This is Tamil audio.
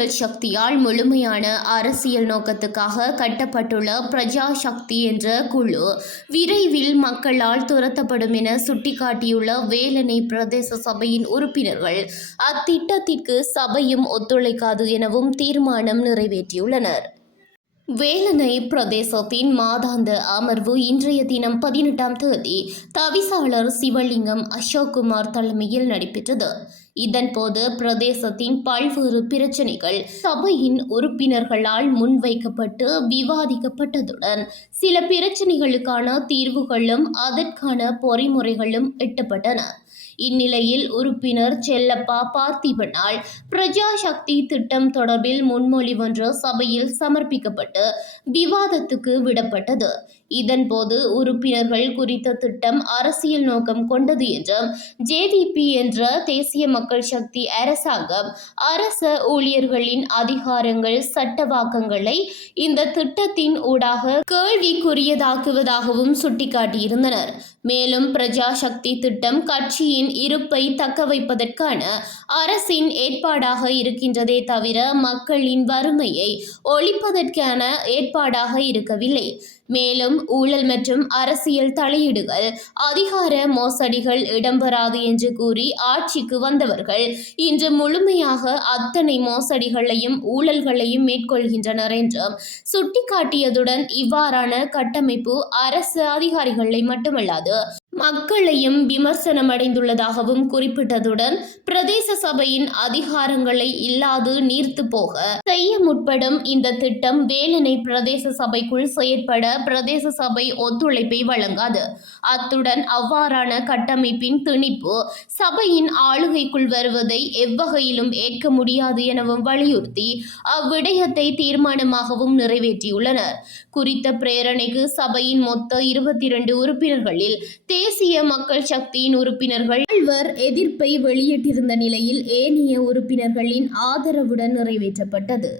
மக்கள் சக்தியால் முழுமையான அரசியல் நோக்கத்துக்காக கட்டப்பட்டுள்ள பிரஜா சக்தி என்ற குழு விரைவில் மக்களால் துரத்தப்படும் என சுட்டிக்காட்டியுள்ள வேலணை பிரதேச சபையின் உறுப்பினர்கள் அத்திட்டத்திற்கு சபையும் ஒத்துழைக்காது எனவும் தீர்மானம் நிறைவேற்றியுள்ளனர். வேலணை பிரதேசத்தின் மாதாந்த அமர்வு இன்றைய தினம் 18ஆம் தேதி தவிசாளர் சிவலிங்கம் அசோக்குமார் தலைமையில் நடைபெற்றது. இதன்போது பிரதேசத்தின் பல்வேறு பிரச்சினைகள் சபையின் உறுப்பினர்களால் முன்வைக்கப்பட்டு விவாதிக்கப்பட்டதுடன் சில பிரச்சினைகளுக்கான தீர்வுகளும் அதற்கான பொறிமுறைகளும் எட்டப்பட்டன. இந்நிலையில் உறுப்பினர் செல்லப்பா பார்த்திபனால் பிரஜா சக்தி திட்டம் தொடர்பில் முன்மொழிவொன்று சபையில் சமர்ப்பிக்கப்பட்டு விவாதத்துக்கு விடப்பட்டது. இதன்போது உறுப்பினர்கள் குறித்த திட்டம் அரசியல் நோக்கம் கொண்டது என்றும் ஜேவிபி என்ற தேசிய மக்கள் சக்தி அரசாங்கம் அரச ஊழியர்களின் அதிகாரங்கள் சட்டவாக்கங்களை இந்த திட்டத்தின் ஊடாக கேள்விக்குரியதாக்குவதாகவும் சுட்டிக்காட்டியிருந்தனர். மேலும் பிரஜா சக்தி திட்டம் கட்சியின் இருப்பை தக்கவைப்பதற்கான அரசின் ஏற்பாடாக இருக்கின்றதே தவிர மக்களின் வறுமையை ஒழிப்பதற்கான ஏற்பாடாக இருக்கவில்லை. மேலும் ஊழல் மற்றும் அரசியல் தலையீடுகள் அதிகார மோசடிகள் இடம்பெறாது என்று கூறி ஆட்சிக்கு வந்தவர்கள் இன்று முழுமையாக அத்தனை மோசடிகளையும் ஊழல்களையும் மேற்கொள்கின்றனர் என்றும் சுட்டிக்காட்டியதுடன் இவ்வாறான கட்டமைப்பு அரசு அதிகாரிகளை மட்டுமல்லாது மக்களையும் விமர்சனமடைந்துள்ளதாகவும் குறிப்பிட்டதுடன் பிரதேச சபையின் அதிகாரங்களை இல்லாது நீர்த்து போக செய்ய முற்படும் இந்த திட்டம் வேலணை பிரதேச சபைக்குள் செயற்பட பிரதேச சபை ஒத்துழைப்பை வழங்காது. அத்துடன் அவ்வாறான கட்டமைப்பின் திணிப்பு சபையின் ஆளுகைக்குள் வருவதை எவ்வகையிலும் ஏற்க முடியாது எனவும் வலியுறுத்தி அவ்விடயத்தை தீர்மானமாகவும் நிறைவேற்றியுள்ளனர். குறித்த பிரேரணைக்கு சபையின் மொத்த 22 உறுப்பினர்களில் தேசிய மக்கள் சக்தியின் உறுப்பினர்கள் எதிர்ப்பை வெளியிட்டிருந்த நிலையில் ஏனைய உறுப்பினர்களின் ஆதரவுடன் நிறைவேற்றப்பட்டது.